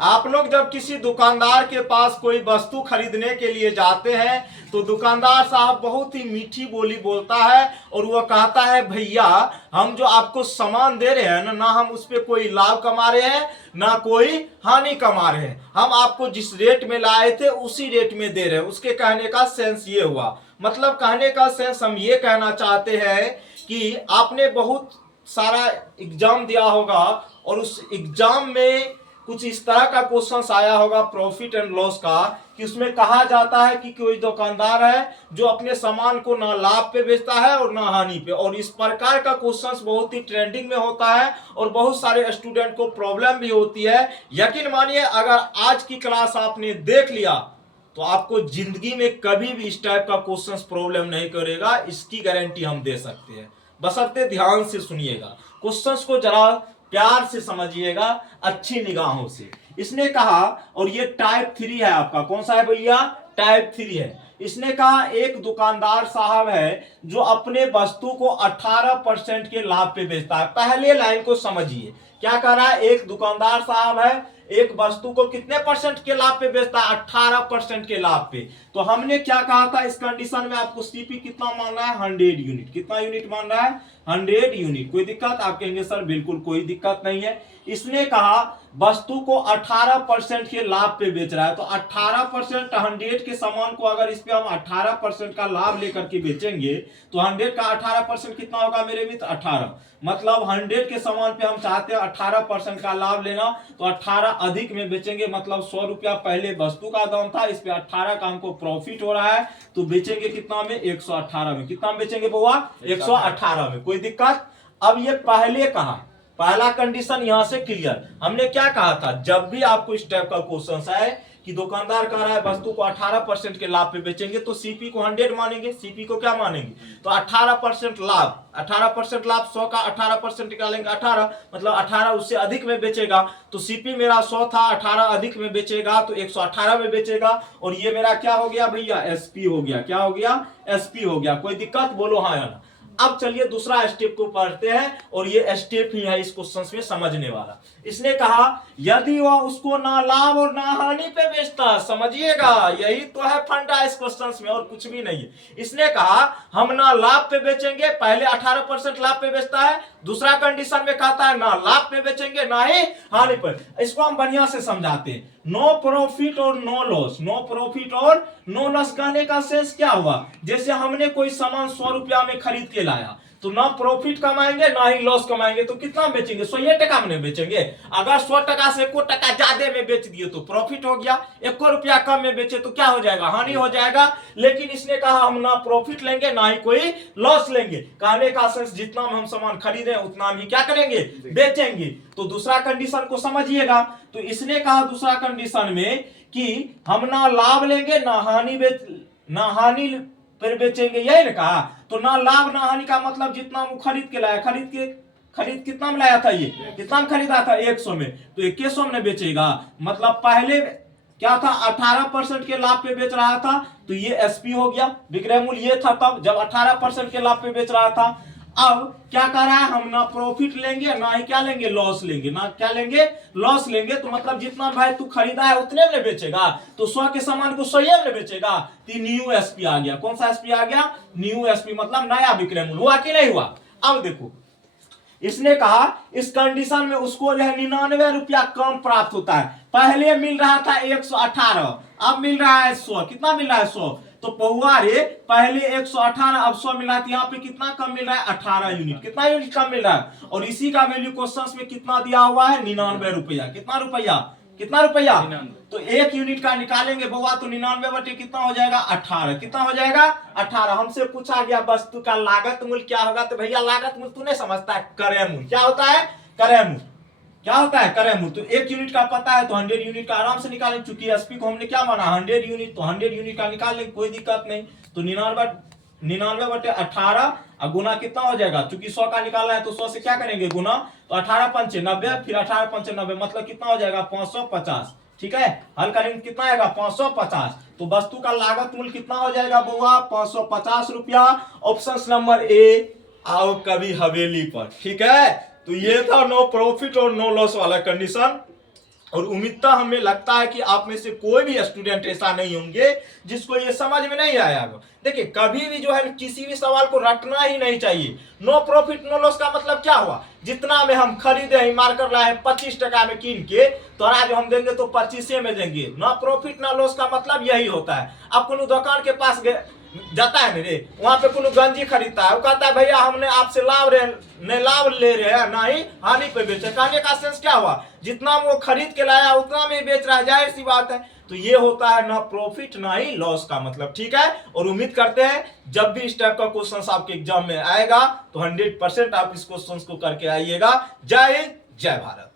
आप लोग जब किसी दुकानदार के पास कोई वस्तु खरीदने के लिए जाते हैं तो दुकानदार साहब बहुत ही मीठी बोली बोलता है और वो कहता है भैया हम जो आपको सामान दे रहे हैं ना हम उस पर कोई लाभ कमा रहे हैं ना कोई हानि कमा रहे हैं, हम आपको जिस रेट में लाए थे उसी रेट में दे रहे हैं। उसके कहने का सेंस ये हुआ, मतलब कहने का सेंस हम ये कहना चाहते हैं कि आपने बहुत सारा एग्जाम दिया होगा और उस एग्जाम में कुछ इस तरह का क्वेश्चन आया होगा प्रॉफिट एंड लॉस का कि उसमें कहा जाता है कि कोई दुकानदार है जो अपने सामान को ना लाभ पे बेचता है और ना हानि पे, और इस प्रकार का क्वेश्चन बहुत ही ट्रेंडिंग में होता है और बहुत सारे स्टूडेंट को प्रॉब्लम भी होती है। यकीन मानिए अगर आज की क्लास आपने देख लिया तो आपको जिंदगी में कभी भी इस टाइप का क्वेश्चन प्रॉब्लम नहीं करेगा, इसकी गारंटी हम दे सकते हैं। बशर्ते ध्यान से सुनिएगा, क्वेश्चंस को जरा प्यार से समझिएगा, अच्छी निगाहों से। इसने कहा, और ये टाइप 3 है आपका, कौन सा है भैया? टाइप 3 है। इसने कहा एक दुकानदार साहब है जो अपने वस्तु को 18% के लाभ पे बेचता है। पहले लाइन को समझिए, क्या कह रहा है? एक दुकानदार साहब है एक वस्तु को कितने परसेंट के लाभ पे बेचता है? 18% के लाभ पे। तो हमने क्या कहा था इस कंडीशन में? आपको सीपी कितना मान रहा है? 100 यूनिट। कितना यूनिट मान रहा है? 100 यूनिट। कोई दिक्कत? आप कहेंगे सर बिल्कुल कोई दिक्कत नहीं है। इसने कहा वस्तु को 18% के लाभ पे बेच रहा है, तो 18% 100 के सामान को अगर इस पे हम 18% का लाभ लेकर के बेचेंगे तो 100 का 18% कितना होगा मेरे मित्र? 18। मतलब 100 के सामान पे हम चाहते हैं 18% का लाभ लेना, तो 18 अधिक में बेचेंगे, मतलब 100 रुपया पहले वस्तु का दाम था, इस पे 18 का हमको प्रॉफिट हो रहा है, तो बेचेंगे कितना में? 118 में। कितना में बेचेंगे बउआ? 118 में। कोई दिक्कत? अब ये पहले कहा, पहला कंडीशन यहां से क्लियर। हमने क्या कहा था? जब भी आपको इस टाइप का क्वेश्चन आए कि दुकानदार कह रहा है वस्तु को 18% के लाभ पे बेचेंगे, तो सीपी को 100 मानेंगे। सीपी को क्या मानेंगे? तो 18% लाभ, 18% लाभ, 100 का 18% निकालेंगे 18, मतलब 18 उससे अधिक में बेचेगा। तो सीपी मेरा 100 था, 18 अधिक में बेचेगा तो 118 में बेचेगा, और ये मेरा क्या हो गया भैया? एसपी हो गया। क्या हो गया? एसपी हो गया। कोई दिक्कत? बोलो हाँ या ना। अब चलिए दूसरा स्टेप को पढ़ते हैं, और ये स्टेप ही है इस क्वेश्चन में समझने वाला। इसने कहा यदि वह उसको ना लाभ और ना हानि पे बेचता, समझिएगा यही तो है फंडा इस क्वेश्चन में, और कुछ भी नहीं है। इसने कहा हम ना लाभ पे बेचेंगे, पहले 18% लाभ पे बेचता है, दूसरा कंडीशन में कहता है ना लाभ पे बेचेंगे ना ही हानि पर। इसको हम बढ़िया से समझाते हैं। नो प्रॉफिट और नो लॉस। नो प्रॉफिट और नो लॉस कहने का सेंस क्या हुआ? जैसे हमने कोई सामान 100 रुपया में खरीद के लाया, तो ना प्रॉफिट कमाएंगे ना ही लॉस कमाएंगे, तो कितना बेचेंगे? 100 टका में बेचेंगे। अगर 100 टका से 1 टका ज्यादा में बेच दिए तो प्रॉफिट हो गया, 1 रुपया कम में बेचे तो क्या हो जाएगा? हानि हो जाएगा। लेकिन इसने कहा हम ना प्रॉफिट लेंगे ना ही कोई लॉस लेंगे। कहने का सेंस जितना हम सामान खरीदे उतना हम ही क्या करेंगे? बेचेंगे। तो दूसरा कंडीशन को समझिएगा। तो इसने कहा दूसरा कंडीशन में कि हम ना लाभ लेंगे ना हानि पर बेचेंगे, यही ना कहा। तो ना लाभ ना हानि का मतलब जितना वो खरीद के लाया, खरीद कितना में लाया था? ये कितना में खरीदा था? 100 में, तो 2100 में बेचेगा। मतलब पहले क्या था? 18% के लाभ पे बेच रहा था, तो ये एसपी हो गया। विक्रय मूल्य ये था तब जब 18% के लाभ पे बेच रहा था। अब क्या कर रहा है? हम ना प्रॉफिट लेंगे ना ही क्या लेंगे? लॉस लेंगे। ना क्या लेंगे? लॉस लेंगे। तो मतलब जितना भाई तू खरीदा है उतने में बेचेगा, तो 100 के सामान को 100 में बेचेगा। तो न्यू एसपी आ गया। कौन सा एसपी आ गया? न्यू एसपी, मतलब नया विक्रय मूल्य। हुआ कि नहीं हुआ? अब देखो इसने कहा इस कंडीशन में उसको जो है 99 रुपया कम प्राप्त होता है। पहले मिल रहा था 118, अब मिल रहा है 100। कितना मिल रहा है? 100। तो पहुआ रे पहले 118 अब 100 मिल रहा है, यहाँ पे कितना कम मिल रहा है? 18 यूनिट। कितना यूनिट कम मिल रहा है? और इसी का वैल्यू क्वेश्चन में कितना दिया हुआ है? 99 रुपया। कितना रुपया? कितना रुपया? तो 1 यूनिट का निकालेंगे बउआ, तो 99 बटे कितना हो जाएगा? 18। कितना हो जाएगा? 18। हमसे पूछा गया वस्तु का लागत मूल्य क्या होगा, तो भैया लागत मूल्य तू नहीं समझता है, क्रय मूल्य। क्या होता है? क्रय मूल्य। क्या होता है? क्रय मूल्य। तो 1 यूनिट का पता है तो 100 यूनिट का आराम से निकालेंगे। चूंकि एसपी को हमने क्या माना? 100 यूनिट, तो 100 यूनिट का निकाल लेंगे, कोई दिक्कत नहीं। तो 99 बटे 18 और गुना कितना हो जाएगा? चूंकि 100 का निकालना है तो 100 से क्या करेंगे? गुना। तो 18 पंचे 90, फिर 18 पंचे 90, मतलब कितना हो जाएगा? 550। ठीक है, हल करेंगे कितना आएगा? 550। तो वस्तु का लागत मूल्य कितना हो जाएगा बउआ? 550 रुपया। ऑप्शन नंबर ए, आओ कभी हवेली पर। ठीक है, तो ये था नो प्रॉफिट और नो लॉस वाला कंडीशन। और उम्मीदता हमें लगता है कि आप में से कोई भी स्टूडेंट ऐसा नहीं होंगे जिसको ये समझ में नहीं आया। देखिए कभी भी जो है किसी भी सवाल को रटना ही नहीं चाहिए। नो प्रॉफिट नो लॉस का मतलब क्या हुआ, जितना में हम खरीदे मार्कर लाए 25 टका में कीन के, तो आज हम देंगे तो 25 में देंगे। नो प्रॉफिट नो लॉस का मतलब यही होता है। आप कोनो दुकान के पास जाता है मेरे, वहां पे कोनो गंजी खरीदता है, वो कहता है भैया हमने आपसे लाभ ले रहे हैं, नहीं हानि पे बेचे। कहने का सेंस क्या हुआ, जितना वो खरीद के लाया उतना में बेच रहा है, जाहिर सी बात है। तो ये होता है ना प्रॉफिट ना ही लॉस का मतलब, ठीक है। और उम्मीद करते हैं जब भी इस टाइप का क्वेश्चन आपके एग्जाम में आएगा तो 100% आप इस क्वेश्चन को करके आइएगा। जय हिंद जय भारत।